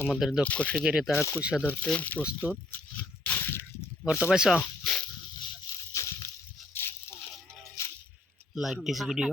আমাদের দক্ষ শিকারে তারা কুইসা ধরতে প্রস্তুত। বর্ত পাইছ? লাইক দিস ভিডিও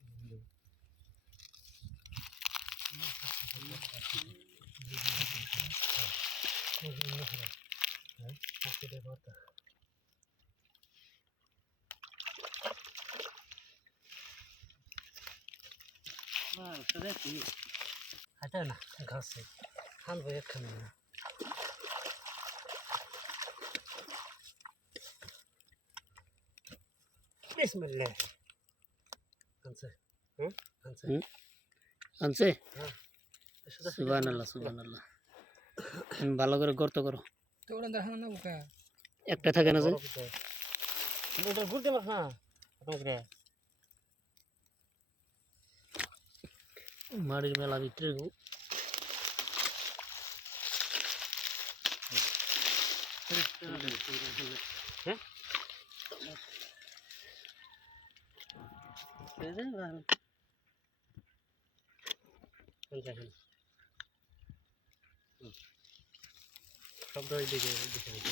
হাঁটা না ঘাসে হানবো একখানে না বিসমিল্লাহ আনছে হুম আনছে আনছে সুবান আল্লাহ ভালো করে গর্ত করো তো ওরা দেখানো না বোকা একটা থাকে না যে? ঘুরতে পার না আপনাকে মাড়ির মেলা ভিতরে গো শব্দ ওই দিকে দিকে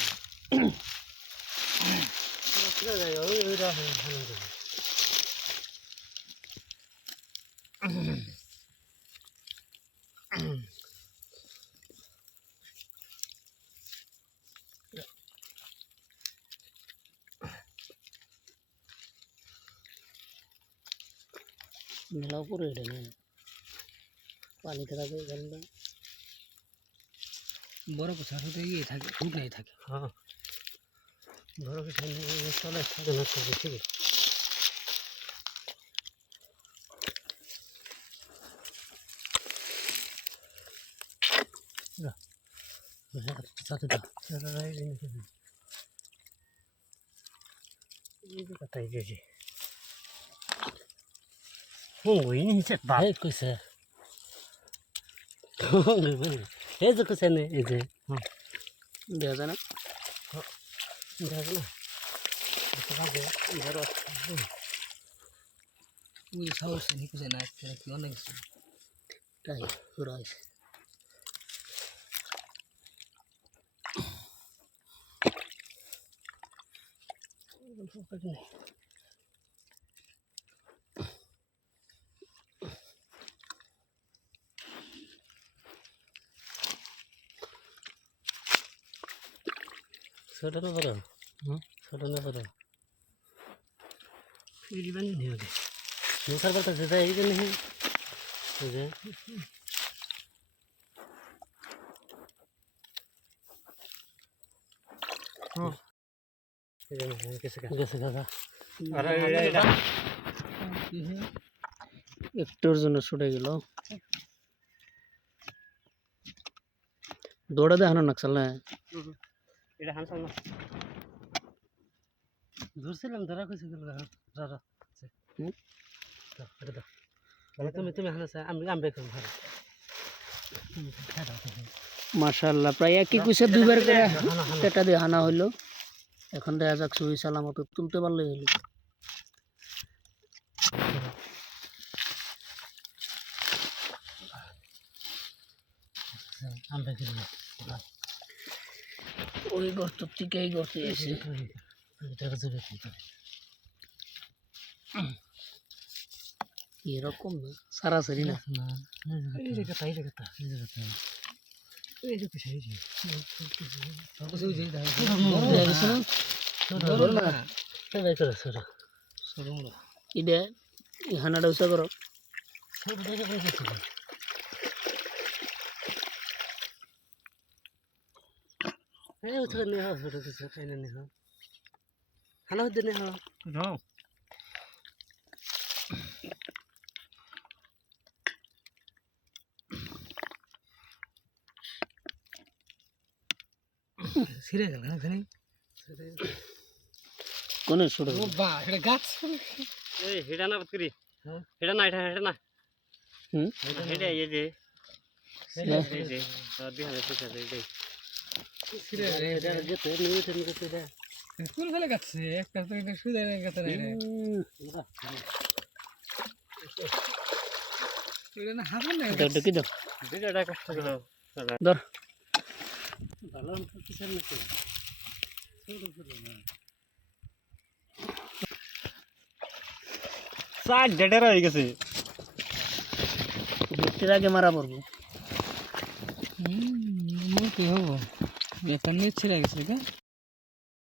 দিকে মেলাও পুরো এটা নেই পানিতে থাকে এখানটা বড় কথা সাথে ইয়ে থাকে ফুট নাই থাকে হ্যাঁ ধরো কি চলে থাকে না থাকে ঠিক আছে সাথে দাও কথাই যে হুম ওই নিচে বাই কইছে এই যে কইছে নে এই যে দেখা যায় না দেখা যায় না ধরো ওই সাহস নেই কিছু না কি অনেক কিছু তাই পুরো আছে ছোট না বড় ছোট না বড় ফিরিবেন নি ওকে মুখার কথা যেটা এই যে। নেই এই যে গেছে কাকা একটুর জন্য ছুটে গেল। দৌড়া দেখানো নাকসাল না? এটা হানসাল না ধরছিলাম ধরা কইছে গেল ধরা? এটা দাও মানে তুমি তুমি হানা আমি আমি বেকম ভালো মাশাআল্লাহ প্রায় একই কুইসে দুইবার করে পেটা দিয়ে হানা হইল। এখন দেখা যাক সহি সালামত তুলতে পারলে হইল। ওই গর্ত থেকে এই গর্তে এসে এরকম না সারাসারি না। এই যে কথা এই যে কথা এই যে কথা এই যে কথা এই যে কিছু যে দাও দেখা গেছে না? বল না এই ভাই করো, সরো। ইডে এই হানাটা উঁচা করো সব দেখে রেখেছি এই উঠে নিয়ে হাও ছোটো কিছু খাই না হাও হানা হতে নেই হ্যাঁ যাও ছিঁড়ে গেল না এখানে কোনে ছোট ও বা এটা গাছ? এই হেডা না করি হ্যাঁ। হেডা না এটা হেডা না। হুম? হেডা এই যে। হ্যাঁ। এই যে দুই হাজার পয়সা এই যে। ছিঁড়ে গেছে কোন ফেলে গাছে একটা তো এটা সুদে গেছে না এটা না হাফ না দাও দেখি দাও। দুইটা কষ্ট করে ধর। ভালো কিসের নাকি চার ডেডের হয়ে গেছে। বৃষ্টির আগে মারা পড়ব। হুম মোর কি হব। বেতন নিয়ে ছিঁড়ে গেছে কে